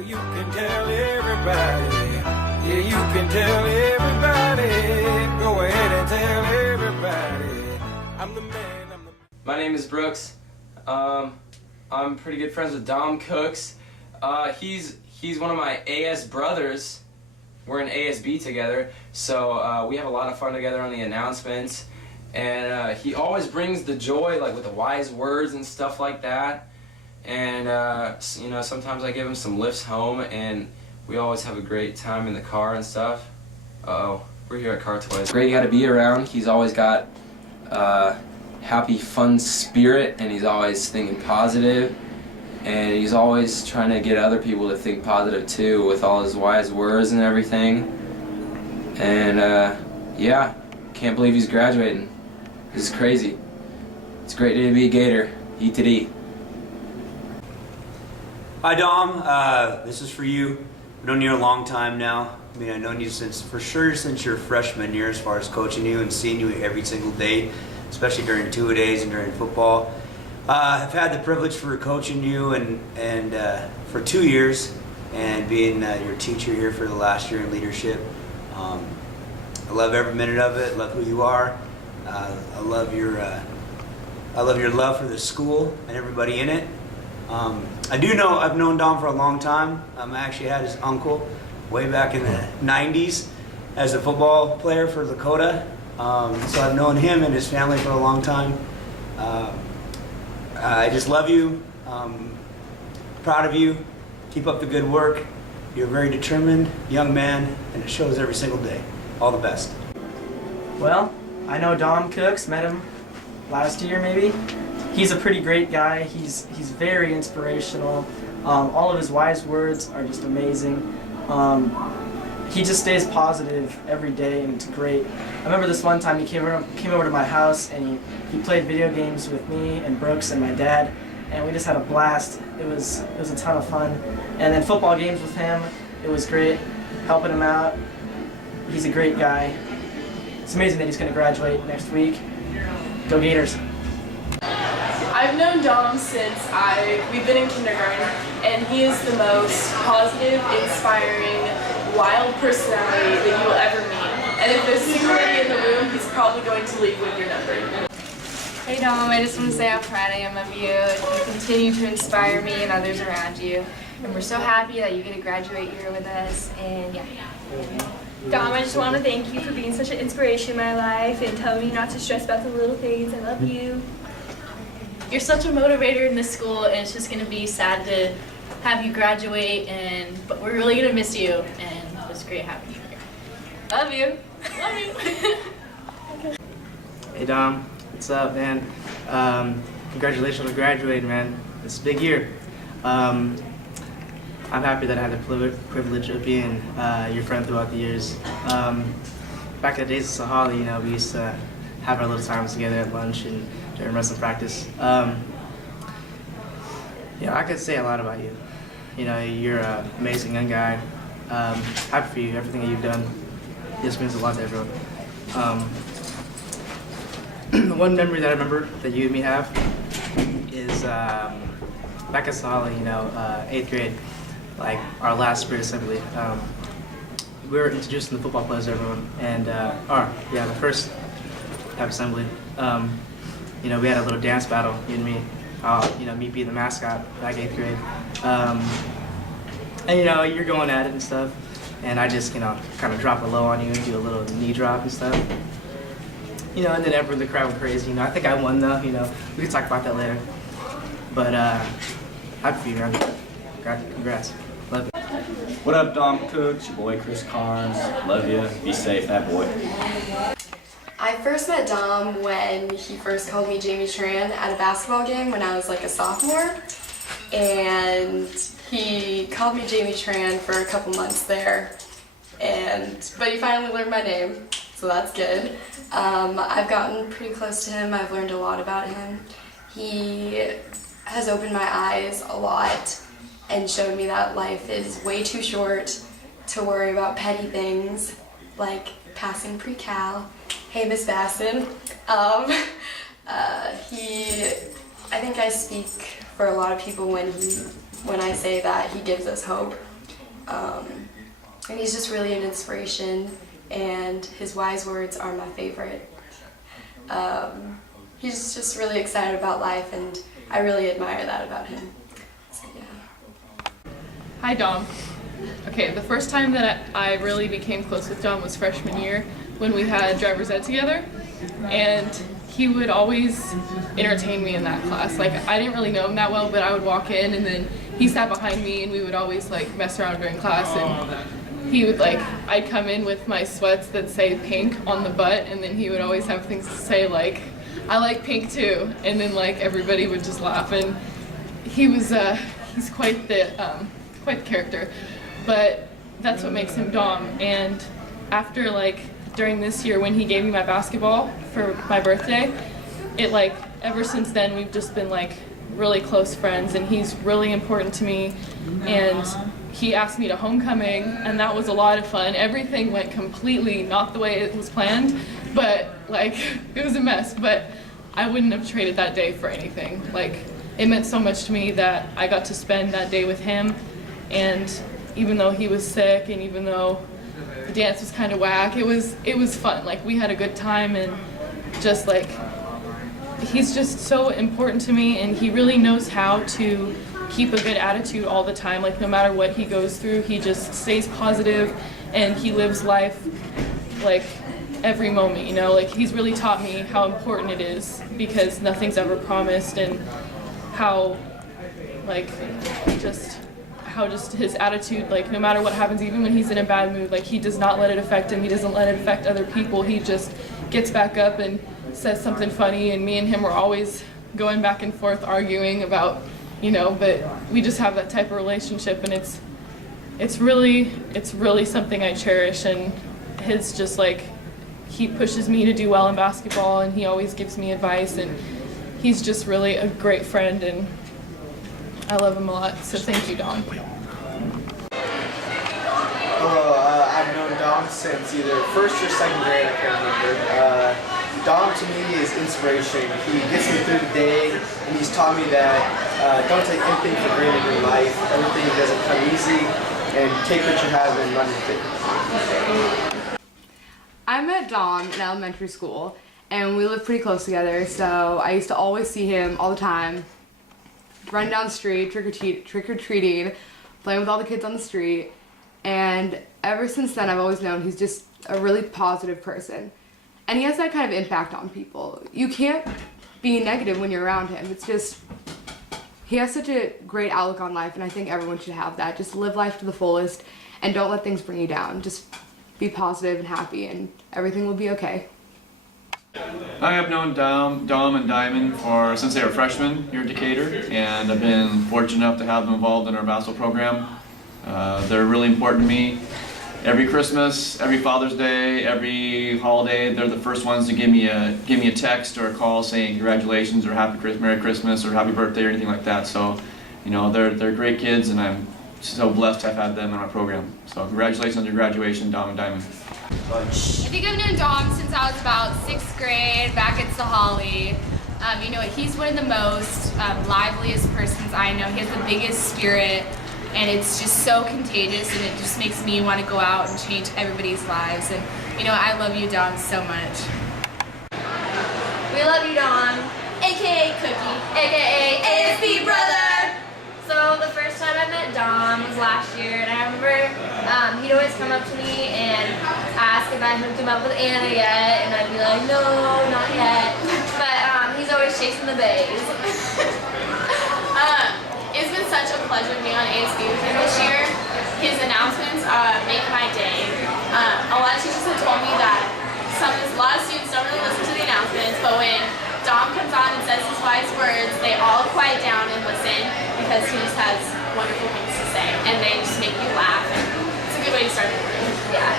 Well, you can tell everybody. Yeah, you can tell everybody. Go ahead and tell everybody. I'm the man. My name is Brooks. I'm pretty good friends with Dom Cooks. He's one of my AS brothers. We're in ASB together, so we have a lot of fun together on the announcements. And he always brings the joy, like with the wise words and stuff like that. And you know, sometimes I give him some lifts home, and we always have a great time in the car and stuff. Uh-oh, we're here at Car Toys. Great guy to be around. He's always got happy, fun spirit, and he's always thinking positive, and he's always trying to get other people to think positive too, with all his wise words and everything. And yeah, can't believe he's graduating. This is crazy. It's a great day to be a Gator. Eat to eat. Hi Dom, this is for you. I've known you a long time now. I mean, I've known you since your freshman year, as far as coaching you and seeing you every single day, especially during two-a-days and during football. I've had the privilege for coaching you and for 2 years, and being your teacher here for the last year in leadership. I love every minute of it. Love who you are. I love your love for the school and everybody in it. I've known Dom for a long time. I actually had his uncle way back in the 90s as a football player for Dakota. So I've known him and his family for a long time. I just love you. Proud of you. Keep up the good work. You're a very determined young man, and it shows every single day. All the best. Well, I know Dom Cooks, met him last year maybe. He's a pretty great guy. He's very inspirational. All of his wise words are just amazing. He just stays positive every day, and it's great. I remember this one time he came over to my house, and he played video games with me and Brooks and my dad, and we just had a blast. It was a ton of fun. And then football games with him, it was great, helping him out. He's a great guy. It's amazing that he's going to graduate next week. Go Gators. I've known Dom since we've been in kindergarten, and he is the most positive, inspiring, wild personality that you will ever meet. And if there's somebody in the room, he's probably going to leave with your number. Hey Dom, I just want to say how proud I am of you. You continue to inspire me and others around you. And we're so happy that you get to graduate here with us, and yeah. Dom, I just want to thank you for being such an inspiration in my life and telling me not to stress about the little things. I love you. You're such a motivator in this school, and it's just going to be sad to have you graduate, but we're really going to miss you, and it was great having you here. Love you. Love you. Hey Dom, what's up, man? Congratulations on graduating, man. It's a big year. I'm happy that I had the privilege of being your friend throughout the years. Back in the days of Sahali, you know, we used to have our little times together at lunch and during wrestling practice. You know, I could say a lot about you. You know, you're an amazing young guy. Happy for you, everything that you've done. This means a lot to everyone. The one memory that I remember that you and me have is back at Sahali, you know, 8th grade, like our last spirit assembly. We were introducing the football players to everyone, and the first type assembly. You know, we had a little dance battle, you and me. You know, me being the mascot back 8th grade. And you know, you're going at it and stuff, and I just, you know, kind of drop a low on you and do a little knee drop and stuff. You know, and then everyone in the crowd went crazy. You know, I think I won though. You know, we can talk about that later. But happy for you, man. Congrats. Love you. What up, Dom Cooks? Your boy Chris Carnes. Love you. Be safe, that boy. I first met Dom when he first called me Jamie Tran at a basketball game when I was like a sophomore. And he called me Jamie Tran for a couple months there. But he finally learned my name, so that's good. I've gotten pretty close to him. I've learned a lot about him. He has opened my eyes a lot and showed me that life is way too short to worry about petty things like passing pre-cal. Hey, Miss Basson. I think I speak for a lot of people when he when I say that he gives us hope. And he's just really an inspiration, and his wise words are my favorite. He's just really excited about life, and I really admire that about him. So, yeah. Hi, Dom. Okay, the first time that I really became close with Dom was freshman year when we had driver's ed together, and he would always entertain me in that class. Like, I didn't really know him that well, but I would walk in and then he sat behind me and we would always like mess around during class, and he would like, I'd come in with my sweats that say pink on the butt, and then he would always have things to say like, I like pink too, and then like everybody would just laugh, and he was, he's quite the character, but that's what makes him Dom. And after like, during this year when he gave me my basketball for my birthday, it like, ever since then we've just been like really close friends, and he's really important to me. And he asked me to homecoming, and that was a lot of fun. Everything went completely not the way it was planned, but like, it was a mess, but I wouldn't have traded that day for anything. Like, it meant so much to me that I got to spend that day with him, and even though he was sick and even though the dance was kind of whack, it was fun. Like, we had a good time, and just like, he's just so important to me, and he really knows how to keep a good attitude all the time. Like, no matter what he goes through, he just stays positive, and he lives life like every moment, you know? Like, he's really taught me how important it is, because nothing's ever promised, and how just his attitude, like, no matter what happens, even when he's in a bad mood, like, he does not let it affect him. He doesn't let it affect other people. He just gets back up and says something funny, and me and him were always going back and forth arguing about, you know, but we just have that type of relationship, and it's really something I cherish. And his just like, he pushes me to do well in basketball, and he always gives me advice, and he's just really a great friend, and I love him a lot. So thank you, Dom. Hello, I've known Dom since either first or second grade, I can't remember. Dom to me is inspiration. He gets me through the day, and he's taught me that don't take anything for granted in life. Everything doesn't come easy, and take what you have and run with it. I met Dom in elementary school, and we lived pretty close together, so I used to always see him all the time, run down the street, trick-or-treating, playing with all the kids on the street, and ever since then I've always known he's just a really positive person. And he has that kind of impact on people. You can't be negative when you're around him. It's just, he has such a great outlook on life, and I think everyone should have that. Just live life to the fullest, and don't let things bring you down. Just be positive and happy, and everything will be okay. I have known Dom and Diamond since they were freshmen here at Decatur, and I've been fortunate enough to have them involved in our basketball program. They're really important to me. Every Christmas, every Father's Day, every holiday, they're the first ones to give me a text or a call saying congratulations or Merry Christmas or happy birthday or anything like that. So, you know, they're great kids, and I'm so blessed to have had them in my program. So congratulations on your graduation, Dom and Diamond. I think I've known Dom since I was about 6th grade, back at Seahawks. You know, he's one of the most liveliest persons I know. He has the biggest spirit, and it's just so contagious, and it just makes me want to go out and change everybody's lives. And, you know, I love you, Dom, so much. We love you, Dom, aka Cookie, aka ASB brother. So the first time I met Dom was last year, and I remember he'd always come up to me and ask if I hooked him up with Anna yet, and I'd be like, no, not yet. But he's always chasing the bays. It's been such a pleasure being on ASB with him this year. His announcements make my day. A lot of teachers have told me that a lot of students don't really listen to the announcements, but when Dom comes on and says his wise words, they all quiet down and listen, because he just has wonderful things to say, and they just make you laugh. It's a good way to start the morning. Yeah.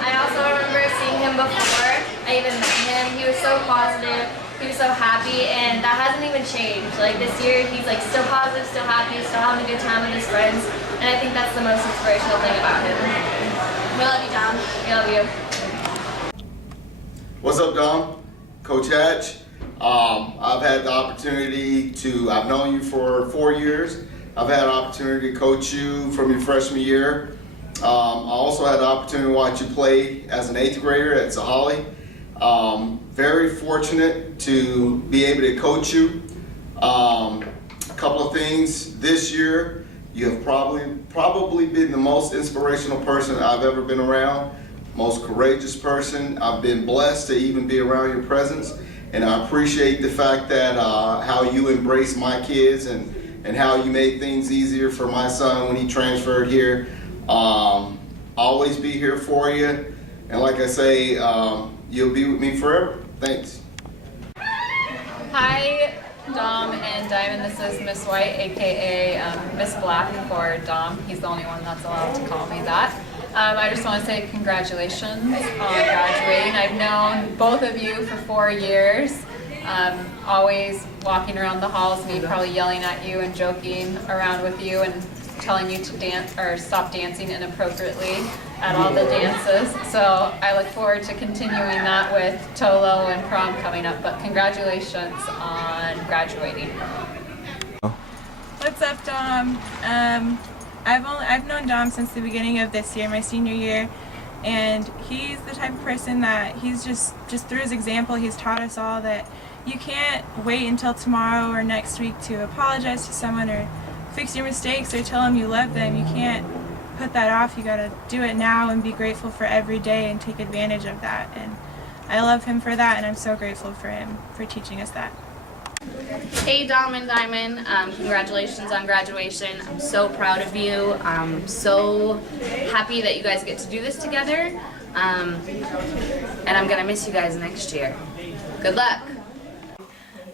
I also remember seeing him before I even met him. He was so positive. He was so happy, and that hasn't even changed. Like, this year, he's like still positive, still happy, still having a good time with his friends, and I think that's the most inspirational thing about him. We love you, Dom. We love you. What's up, Dom? Coach Hatch. I've had the opportunity I've known you for 4 years, I've had an opportunity to coach you from your freshman year. I also had the opportunity to watch you play as an 8th grader at Seahawks. Very fortunate to be able to coach you. A couple of things this year, you have probably been the most inspirational person I've ever been around, most courageous person. I've been blessed to even be around your presence, and I appreciate the fact that how you embrace my kids and how you made things easier for my son when he transferred here. Always be here for you, and like I say, you'll be with me forever. Thanks. Hi, Dom and Diamond. This is Miss White, aka Miss Black for Dom. He's the only one that's allowed to call me that. I just want to say congratulations on graduating. I've known both of you for 4 years. Always walking around the halls, me probably yelling at you and joking around with you and telling you to dance or stop dancing inappropriately at all the dances. So I look forward to continuing that with Tolo and prom coming up. But congratulations on graduating. What's up, Dom? I've known Dom since the beginning of this year, my senior year, and he's the type of person that he's just through his example, he's taught us all that you can't wait until tomorrow or next week to apologize to someone or fix your mistakes or tell them you love them. You can't put that off. You gotta do it now and be grateful for every day and take advantage of that. And I love him for that, and I'm so grateful for him for teaching us that. Hey Dom and Diamond, congratulations on graduation. I'm so proud of you. I'm so happy that you guys get to do this together. And I'm gonna miss you guys next year. Good luck.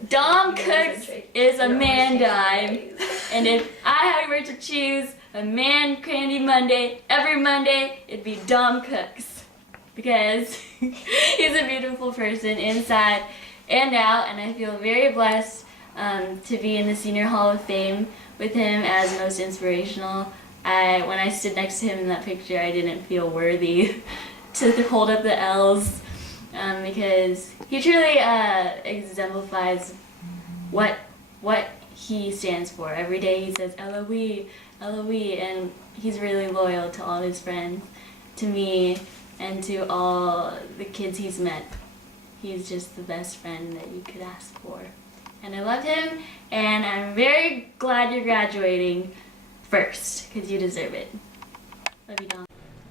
Dom Cooks is a man dime, and if I were to choose a man candy Monday, every Monday, it'd be Dom Cooks, because he's a beautiful person inside and out, and I feel very blessed to be in the Senior Hall of Fame with him as most inspirational. When I stood next to him in that picture, I didn't feel worthy to hold up the L's. Because he truly exemplifies what he stands for. Every day he says L.O.E, L.O.E, and he's really loyal to all his friends, to me, and to all the kids he's met. He's just the best friend that you could ask for. And I love him, and I'm very glad you're graduating first, because you deserve it. Love you, Dom.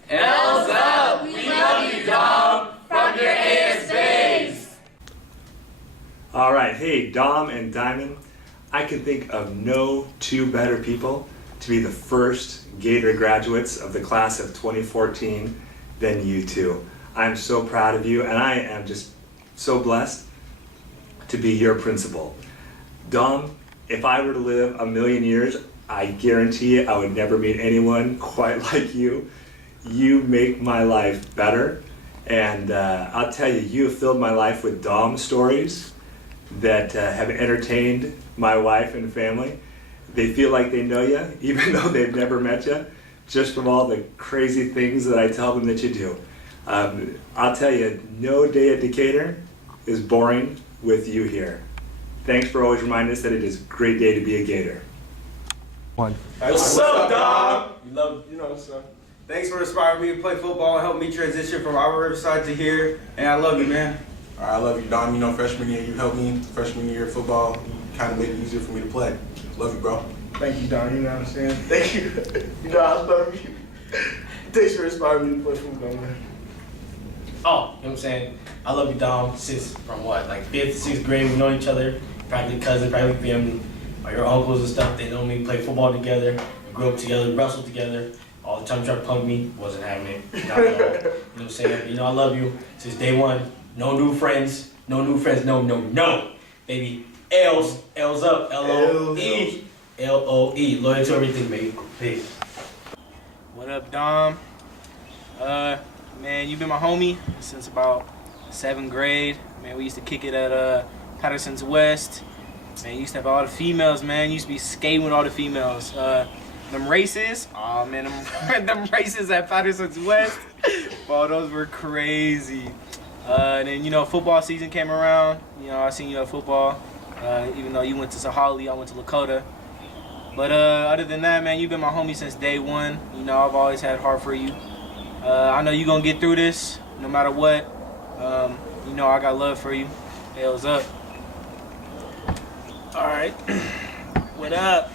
L's up! We love you, Dom! From your AS base! All right, hey, Dom and Diamond. I can think of no two better people to be the first Gator graduates of the class of 2014 than you two. I'm so proud of you, and I am just so blessed to be your principal. Dom, if I were to live 1,000,000 years, I guarantee you I would never meet anyone quite like you. You make my life better, and I'll tell you, you have filled my life with Dom stories that have entertained my wife and family. They feel like they know you, even though they've never met you, just from all the crazy things that I tell them that you do. I'll tell you, no day at Decatur is boring with you here. Thanks for always reminding us that it is a great day to be a Gator. What's up, Dom? So. Thanks for inspiring me to play football and help me transition from our Riverside to here. And I love you, man. I love you, Dom. You know, freshman year, you helped me. Freshman year of football, you kind of made it easier for me to play. Love you, bro. Thank you, Dom. You know what I'm saying? Thank you. You know I love you. Thanks for inspiring me to play football, man. Oh, you know what I'm saying? I love you, Dom, since from what, like 5th, 6th grade, we know each other. Practically cousins, practically family. Your uncles and stuff, they know me, play football together, we grew up together, wrestled together. All the time trying to punk me, wasn't having it. Not at all. You know what I'm saying? You know I love you since day one. No new friends, no, baby. L's up, L.O.E. L.O.E. Loyal to everything, baby. Peace. What up, Dom? Man, you've been my homie since about 7th grade. Man, we used to kick it at Patterson's West. Man, you used to have all the females, man. You used to be skating with all the females. Them races, oh man, them races at Patterson's West, well, those were crazy. And then, you know, football season came around. You know, I seen you at football. Even though you went to Seahawks, I went to Lakota. But other than that, man, you've been my homie since day one. You know, I've always had heart for you. I know you're gonna get through this no matter what. You know, I got love for you. L's up. All right. What up,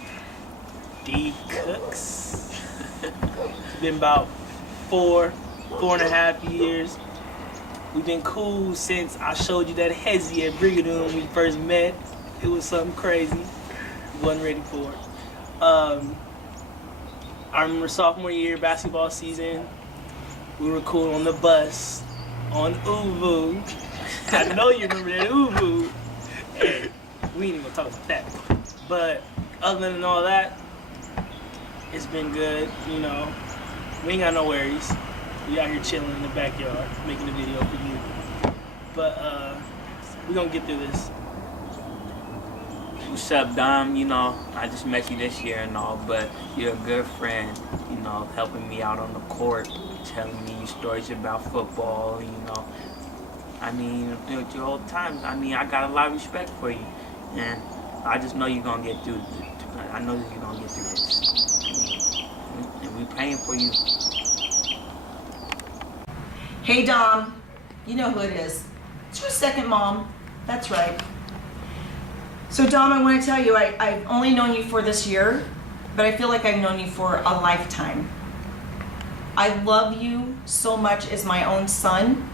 D Cooks? It's been about 4.5 years. We've been cool since I showed you that hezzy at Brigadoon when we first met. It was something crazy. You wasn't ready for it. I remember sophomore year basketball season. We were cool on the bus on Uvu. I know you remember that Uvu. Hey, we ain't even gonna talk about that. But other than all that, it's been good. You know, we ain't got no worries. We out here chilling in the backyard, making a video for you. But we gonna get through this. What's up, Dom? You know, I just met you this year and all, but you're a good friend, you know, helping me out on the court, telling me stories about football, you know. I mean, your whole time, I mean, I got a lot of respect for you, and I just know you're gonna get through I know that you're gonna get through this. And we praying for you. Hey, Dom. You know who it is. It's your second mom. That's right. So, Dom, I want to tell you, I've only known you for this year, but I feel like I've known you for a lifetime. I love you so much as my own son.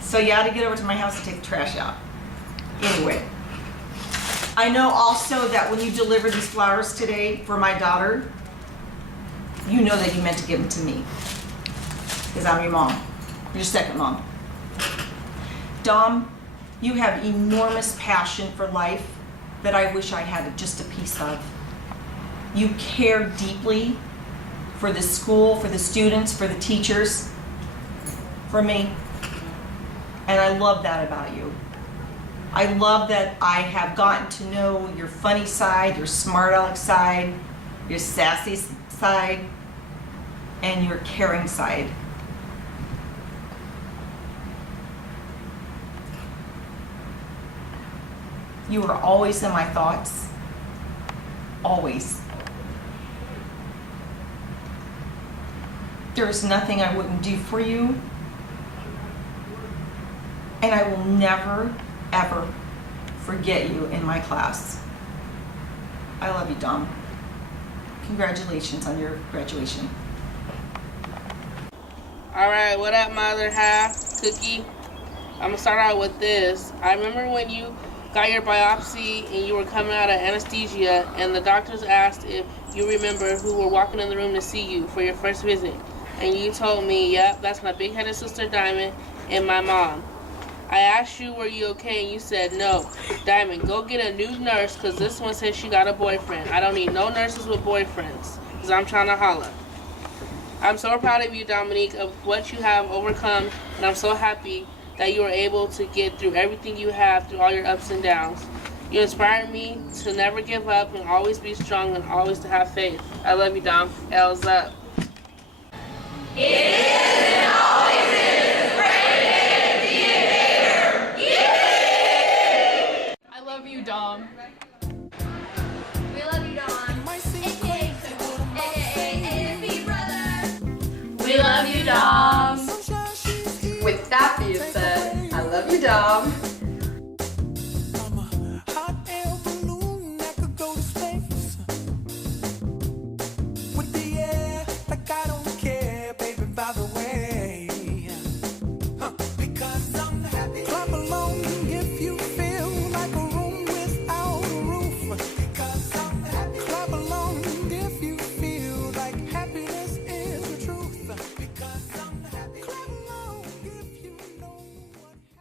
So you ought to get over to my house and take the trash out. Anyway, I know also that when you delivered these flowers today for my daughter, you know that you meant to give them to me. Because I'm your mom, your second mom. Dom, you have enormous passion for life that I wish I had just a piece of. You care deeply for the school, for the students, for the teachers, for me. And I love that about you. I love that I have gotten to know your funny side, your smart aleck side, your sassy side, and your caring side. You are always in my thoughts. Always. There is nothing I wouldn't do for you. And I will never, ever forget you in my class. I love you, Dom. Congratulations on your graduation. Alright, what up, my other half, Cookie? I'm gonna start out with this. I remember when you got your biopsy and you were coming out of anesthesia and the doctors asked if you remember who were walking in the room to see you for your first visit. And you told me, yep, that's my big-headed sister Diamond and my mom. I asked you, were you okay? And you said, no. Diamond, go get a new nurse because this one says she got a boyfriend. I don't need no nurses with boyfriends because I'm trying to holla. I'm so proud of you, Dominique, of what you have overcome, and I'm so happy that you are able to get through everything you have through all your ups and downs. You inspire me to never give up and always be strong and always to have faith. I love you, Dom. L's up. It is and always is. Great day to be a Gator. Yay! I love you, Dom. We love you, Dom. AKA ASB brother. We love you, Dom. With that being said, I love you, Dom.